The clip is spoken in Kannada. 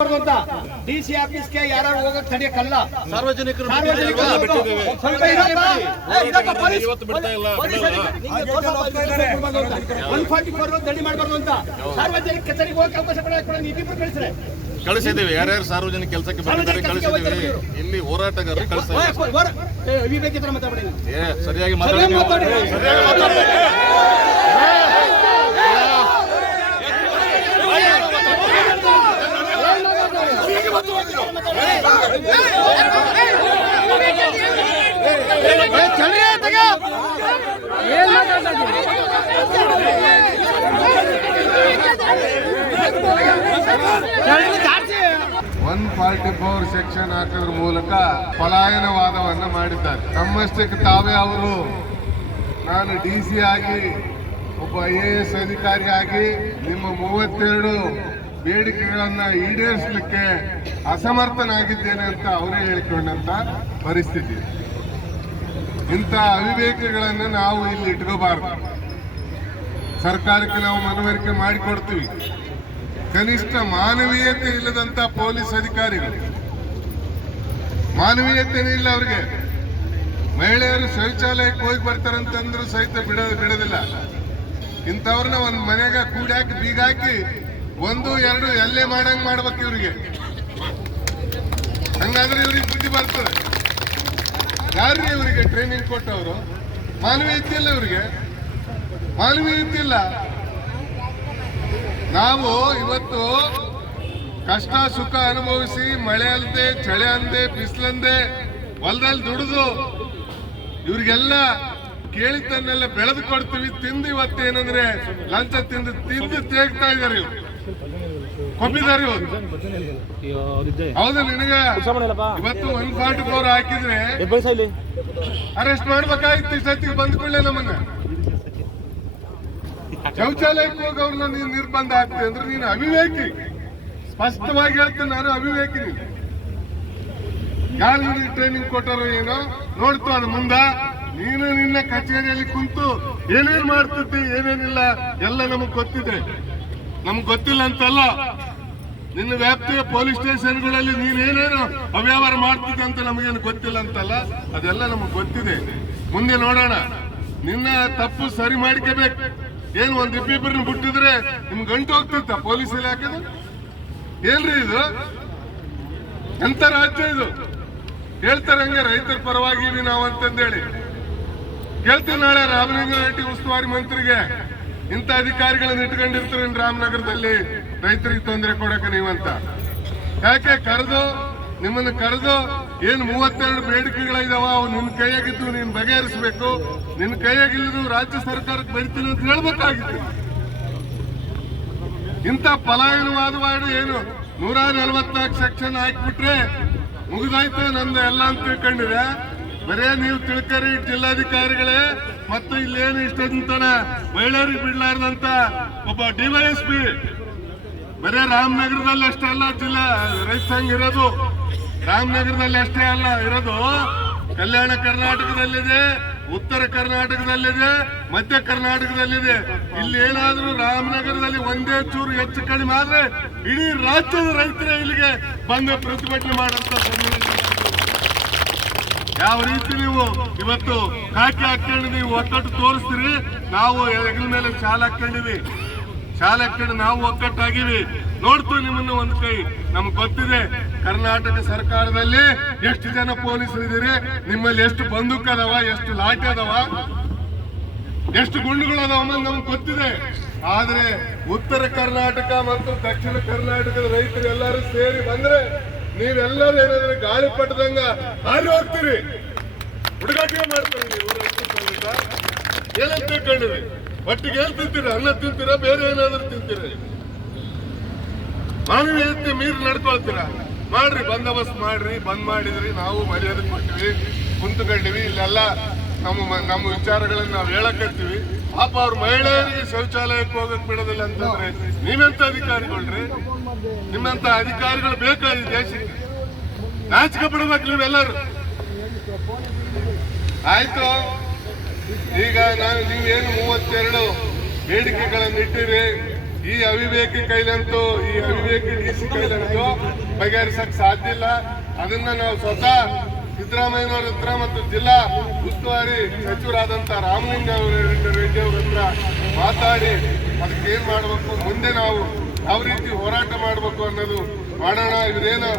ಅಂತ ಡಿ ಸಿ ಆಫೀಸ್ಗೆ ಯಾರು ಹೋಗಕ್ ತಡೆಯಕ್ಕಲ್ಲ ಸಾರ್ವಜನಿಕರು ಸಾರ್ವಜನಿಕರು ಬಿಟ್ಟಿದ್ದೇವೆ. ಸ್ವಲ್ಪ ಇರಪ್ಪ. ಏ, ಇದಪ್ಪ ಇವತ್ತು ಬಿಡ್ತಾ ಇಲ್ಲ, ಪೊಲೀಸ್ ಬಿಡಲ್ಲ. ಅಧಿಕಾರಿ- ನಿಂಗೆ ತೋರ್ಸಪ್ಪ, ಇದಕ್ಕೆ ಕೊಡ್ಬಾರ್ದು ಅಂತ. 144 ದಂಡಿ ಮಾಡಬಾರ್ದು ಅಂತ ಸಾರ್ವಜನಿಕ ಕಚೇರಿಗೆ ಹೋಗಕ್ಕೆ ಅವಕಾಶ ಕೊಡ ಕೊಡ ಕಳಿಸ್ರೆ ಕಳಿಸಿದ್ದೇವೆ ಯಾರ್ಯಾರು ಸಾರ್ವಜನಿಕ ಕೆಲಸಕ್ಕೆ ಬಂದಿದ್ದಾರೆ ಕಳಿಸಿದ್ದೀವಿ ಇಲ್ಲಿ ಹೋರಾಟಗಾರರು ಕಳಿಸ್ತಾ ಓಯ್, ಇದ್ದಾರೆ. ಓಯ್, ಓಯ್. ಏ, ವಿವೇಕ್ ಹತ್ರ ಮಾತಾಡ್ಬೇಡಿ ಸರಿಯಾಗಿ ಮಾತಾಡಿ ಸರಿಯಾಗಿ ಮಾತಾಡಿ. ಒನ್ ಫಾರ್ಟಿ ಫೋರ್ ಸೆಕ್ಷನ್ ಹಾಕೋದ್ರ ಮೂಲಕ ಪಲಾಯನವಾದವನ್ನ ಮಾಡಿದ್ದಾರೆ. ತಮ್ಮಷ್ಟಕ್ಕೆ ತಾವೇ ಅವರು. ನಾನು ಡಿ ಸಿ ಆಗಿ, ಒಬ್ಬ ಐ ಎ ಎಸ್ ಅಧಿಕಾರಿ ಆಗಿ, ನಿಮ್ಮ ಮೂವತ್ತೆರಡು ಬೇಡಿಕೆಗಳನ್ನ ಈಡೇರಿಸಲಿಕ್ಕೆ ಅಸಮರ್ಥನಾಗಿದ್ದೇನೆ ಅಂತ ಅವರೇ ಹೇಳಿಕೊಂಡಂತ ಪರಿಸ್ಥಿತಿ. ಇಂಥ ಅವಿವೇಕಗಳನ್ನು ನಾವು ಇಲ್ಲಿ ಇಟ್ಕೋಬಾರ್ದು. ಸರ್ಕಾರಕ್ಕೆ ನಾವು ಮನವರಿಕೆ ಮಾಡಿಕೊಡ್ತೀವಿ. ಕನಿಷ್ಠ ಮಾನವೀಯತೆ ಇಲ್ಲದಂತ ಪೊಲೀಸ್ ಅಧಿಕಾರಿಗಳು. ಮಾನವೀಯತೆನೇ ಇಲ್ಲ ಅವ್ರಿಗೆ. ಮಹಿಳೆಯರು ಶೌಚಾಲಯಕ್ಕೆ ಹೋಗಿ ಬರ್ತಾರಂತಂದ್ರು ಸಹಿತ ಬಿಡ, ಬಿಡೋದಿಲ್ಲ. ಇಂಥವ್ರನ್ನ ಒಂದು ಮನೆಗೆ ಕೂಡಾಕಿ ಬೀಗ ಹಾಕಿ ಒಂದು, ಎರಡು, ಎಲ್ಲೇ ಮಾಡಂಗ್ ಮಾಡ್ಬೇಕು ಇವ್ರಿಗೆ? ಹಂಗಾದ್ರೆ ಇವ್ರಿಗೆ ಬುದ್ಧಿ ಬರ್ತದೆ. ಯಾರಿಗೆ ಇವರಿಗೆ ಟ್ರೈನಿಂಗ್ ಕೊಟ್ಟವರು? ಮಾನವೀಯತೆ ಇಲ್ಲ ಇವರಿಗೆ. ಮಾನವೀಯತೆ ಇಲ್ಲ ನಾವು ಇವತ್ತು ಕಷ್ಟ, ಸುಖ ಅನುಭವಿಸಿ, ಮಳೆ ಅಲ್ಲದೆ ಚಳಿ ಅಂದೆ, ಬಿಸಿಲಂದೆ, ಹೊಲದಲ್ಲಿ ದುಡಿದು ಇವ್ರಿಗೆಲ್ಲ ಕೇಳಿದ್ದನ್ನೆಲ್ಲ ಬೆಳೆದು ಕೊಡ್ತೀವಿ, ತಿಂದು ಇವತ್ತೇನಂದ್ರೆ ಲಂಚ ತಿಂದು ತಿಂದು ತೇಗ್ತಾ ಇದಾರೆ ಇವ್ರು. ಕೊಬ್ಬಿದ್ದಾರೆ ಹೌದು ನಿನಗೆ ಇವತ್ತು ಒನ್ ಫಾರ್ಟಿ ಫೋರ್ ಹಾಕಿದ್ರೆ ಅರೆಸ್ಟ್ ಮಾಡ್ಬೇಕಾಗಿತ್ತು ಈ ಸತಿ ನಮ್ಮನ್ನ. ಶೌಚಾಲಯಕ್ಕೆ ಹೋಗೋರ್ನ ನೀನ್ ನಿರ್ಬಂಧ ಆಗ್ತದೆ ಅಂದ್ರೆ ನೀನು ಅವಿವೇಕಿ. ಸ್ಪಷ್ಟವಾಗಿ ಹೇಳ್ತೀನಿ ನಾನು ಅವಿವೇಕಿ ನೀನು. ಯಾರು ನಿನಗೆ ಟ್ರೈನಿಂಗ್ ಕೊಟ್ಟರು ಏನೋ ನೋಡ್ತು ಅದು ಮುಂದ. ನೀನು ನಿನ್ನ ಕಚೇರಿಯಲ್ಲಿ ಕುಂತು ಏನೇನ್ ಮಾಡ್ತಿದ್ದಿ ಏನೇನಿಲ್ಲ ಎಲ್ಲ ನಮಗ್ ಗೊತ್ತಿದೆ. ನಮ್ಗ್ ಗೊತ್ತಿಲ್ಲ ಅಂತಲ್ಲ. ನಿನ್ನ ವ್ಯಾಪ್ತಿಯ ಪೊಲೀಸ್ ಸ್ಟೇಷನ್ಗಳಲ್ಲಿ ನೀನೇನೇನು ಅವ್ಯವಹಾರ ಮಾಡ್ತಿದ್ದೆ ಅಂತ ನಮಗೇನು ಗೊತ್ತಿಲ್ಲ ಅಂತಲ್ಲ. ಅದೆಲ್ಲ ನಮಗೆ ಗೊತ್ತಿದೆ. ಮುಂದೆ ನೋಡೋಣ. ನಿನ್ನ ತಪ್ಪು ಸರಿ ಮಾಡ್ಕೋಬೇಕು ಏನು ಒಂದ್ ಇಬ್ಬಿಬ್ಬರನ್ನ ಬಿಟ್ಟಿದ್ರೆ ನಿಮ್ಗೆ ಗಂಟು ಹೋಗ್ತಿತ್ತ ಪೊಲೀಸ್ ಇಲಾಖೆ ಏನ್ರಿ ಇದು? ಎಂತ ರಾಜ್ಯ ಇದು? ಹೇಳ್ತಾರೆ ಹಂಗೆ ರೈತರ ಪರವಾಗಿ ನಾವು ಅಂತಂದೇಳಿ ಕೇಳ್ತೀನಿ ನಾಳೆ ರಾಮಲಿಂಗ ರೆಡ್ಡಿ ಉಸ್ತುವಾರಿ ಮಂತ್ರಿಗೆ. ಇಂಥ ಅಧಿಕಾರಿಗಳನ್ನ ಇಟ್ಕೊಂಡಿರ್ತಾರೆ ರಾಮನಗರದಲ್ಲಿ, ರೈತರಿಗೆ ತೊಂದರೆ ಕೊಡಕ ನೀವಂತ. ಯಾಕೆ ಕರೆದು, ನಿಮ್ಮನ್ನು ಕರೆದು ಏನು ಮೂವತ್ತೆರಡು ಬೇಡಿಕೆಗಳಿದಾವ, ಅವು ನಿನ್ನ ಕೈಯಾಗಿದ್ದು ನೀನು ಬಗೆಹರಿಸಬೇಕು. ನಿನ್ನ ಕೈಯಾಗಿಲ್ಲದು ರಾಜ್ಯ ಸರ್ಕಾರಕ್ಕೆ ಬರಿತೀನಿ ಅಂತ ಹೇಳ್ಬೇಕಾಗಿತ್ತು. ಇಂಥ ಪಲಾಯನವಾದ ವಾರ್ಡ್ ಏನು? ನೂರ ನಲವತ್ನಾಲ್ಕು ಸೆಕ್ಷನ್ ಹಾಕ್ಬಿಟ್ರೆ ಮುಗಿದಾಯ್ತು ನಂದು ಎಲ್ಲ ಅಂತ ತಿಳ್ಕೊಂಡಿದೆ. ಬರೇ ನೀವು ತಿಳ್ಕರಿ, ಜಿಲ್ಲಾಧಿಕಾರಿಗಳೇ. ಮತ್ತು ಇಲ್ಲೇನು ಇಷ್ಟಂತನ ಮಹಿಳೆಯರಿಗೆ ಬಿಡ್ಲಾರ್ದಂತ ಒಬ್ಬ ಡಿವೈಎಸ್ಪಿ ಬರೇ ರಾಮನಗರದಲ್ಲಿ ಅಷ್ಟೇ ಅಲ್ಲ, ಜಿಲ್ಲಾ ರೈತ ಸಂಘ ಇರೋದು. ರಾಮನಗರದಲ್ಲಿ ಅಷ್ಟೇ ಅಲ್ಲ, ಇರೋದು ಕಲ್ಯಾಣ ಕರ್ನಾಟಕದಲ್ಲಿದೆ, ಉತ್ತರ ಕರ್ನಾಟಕದಲ್ಲಿದೆ, ಮಧ್ಯ ಕರ್ನಾಟಕದಲ್ಲಿದೆ. ಇಲ್ಲಿ ಏನಾದ್ರೂ ರಾಮನಗರದಲ್ಲಿ ಒಂದೇ ಚೂರು ಹೆಚ್ಚು ಕಡಿಮೆ ಆದ್ರೆ ಇಡೀ ರಾಜ್ಯದ ರೈತರೇ ಇಲ್ಲಿಗೆ ಬಂದು ಪ್ರತಿಭಟನೆ ಸನ್ನಿವೇಶ ಯಾವ ರೀತಿ ನೀವು ಇವತ್ತು ಕಾಕಿ ಹಾಕೊಂಡು ನೀವು ಒಕ್ಕಟ್ಟು ತೋರಿಸ್ತೀರಿ, ನಾವು ಹೆಗಲ ಮೇಲೆ ಶಾಲೆ ಹಾಕೊಂಡಿವಿ ಶಾಲೆ ಹಾಕೊಂಡು ನಾವು ಒಕ್ಕಟ್ಟಾಗಿವಿ ನೋಡ್ತೀವಿ ನಿಮ್ಮನ್ನು ಒಂದು ಕೈ. ನಮ್ಗೆ ಗೊತ್ತಿದೆ, ಕರ್ನಾಟಕ ಸರ್ಕಾರದಲ್ಲಿ ಎಷ್ಟು ಜನ ಪೊಲೀಸರು ಇದ್ದೀರಿ, ನಿಮ್ಮಲ್ಲಿ ಎಷ್ಟು ಬಂದೂಕ್ ಅದಾವ, ಎಷ್ಟು ಲಾಠಿ ಅದಾವ, ಎಷ್ಟು ಗುಂಡುಗಳು ಅದಾವ ನಮ್ಗೆ ಗೊತ್ತಿದೆ. ಆದ್ರೆ ಉತ್ತರ ಕರ್ನಾಟಕ ಮತ್ತು ದಕ್ಷಿಣ ಕರ್ನಾಟಕದ ರೈತರು ಎಲ್ಲರೂ ಸೇರಿ ಬಂದ್ರೆ ನೀವೆಲ್ಲರೂ ಏನಾದ್ರೆ ಗಾಳಿ ಪಟ್ಟದಂಗ ಹಾರಿ ಹೋಗ್ತೀರಿ. ಹುಡುಗಾಟಿಗೆ ಮಾಡ್ತೀರಿ. ಏನಂತ ತಿಳ್ಕೊಂಡಿರಿ? ಒಟ್ಟಿಗೆ ಏನ್ ತಿಂತೀರಿ? ಅನ್ನ ತಿಂತೀರಾ? ಬೇರೆ ಏನಾದ್ರೂ ತಿಂತೀರಿ? ಮಾನವೀಯತೆ ಮೀರಿ ನಡ್ಕೊಳ್ತೀರಾ? ಮಾಡ್ರಿ, ಬಂದೋಬಸ್ತ್ ಮಾಡ್ರಿ, ಬಂದ್ ಮಾಡಿದ್ರಿ, ನಾವು ಮರ್ಯಾದೆ ಕೊಟ್ಟಿವಿ ಕುಂತ್ಕೊಂಡಿವಿ, ಇಲ್ಲೆಲ್ಲ ನಮ್ಮ ನಮ್ಮ ವಿಚಾರಗಳನ್ನ ನಾವು ಹೇಳಕತ್ತೀವಿ ಪಾಪ ಅವ್ರ ಮಹಿಳೆಯರಿಗೆ ಶೌಚಾಲಯಕ್ಕೆ ಹೋಗಕ್ ಬಿಡೋದಿಲ್ಲ ಅಂತಂದ್ರೆ ನೀವೆಂತ ಅಧಿಕಾರಿಗಳ್ರಿ? ನಿಮ್ಮಂತ ಅಧಿಕಾರಿಗಳು ಬೇಕಾ ಈ ದೇಶಕ್ಕೆ. ನಾಚಿಕೆ ಬಿಡಬೇಕು ನೀವೆಲ್ಲರೂ. ಆಯ್ತು. ಈಗ ನಾನು ನೀವೇನು ಮೂವತ್ತೆರಡು ಬೇಡಿಕೆಗಳನ್ನು ಇಟ್ಟಿರಿ ಈ ಅವಿವೇಕಿ ಕೈಲಂತೂ, ಈ ಅವಿವೇಕಿ ಡಿ ಸಿ ಕೈಲಂತೂ ಬಗೆಹರಿಸಕ್ ಸಾಧ್ಯ ಇಲ್ಲ. ಅದನ್ನ ನಾವು ಸ್ವತಃ ಸಿದ್ದರಾಮಯ್ಯನವರ ಹತ್ರ ಮತ್ತು ಜಿಲ್ಲಾ ಉಸ್ತುವಾರಿ ಸಚಿವರಾದಂತಹ ರಾಮಲಿಂಗ ರೆಡ್ಡಿ ಅವರ ಹತ್ರ ಮಾತಾಡಿ, ಅದಕ್ಕೆ ಏನು ಮಾಡಬೇಕು ಮುಂದೆ ನಾವು ಯಾವ ರೀತಿ ಹೋರಾಟ ಮಾಡಬೇಕು ಅನ್ನೋದು ಮಾಡೋಣ ಇದೇನು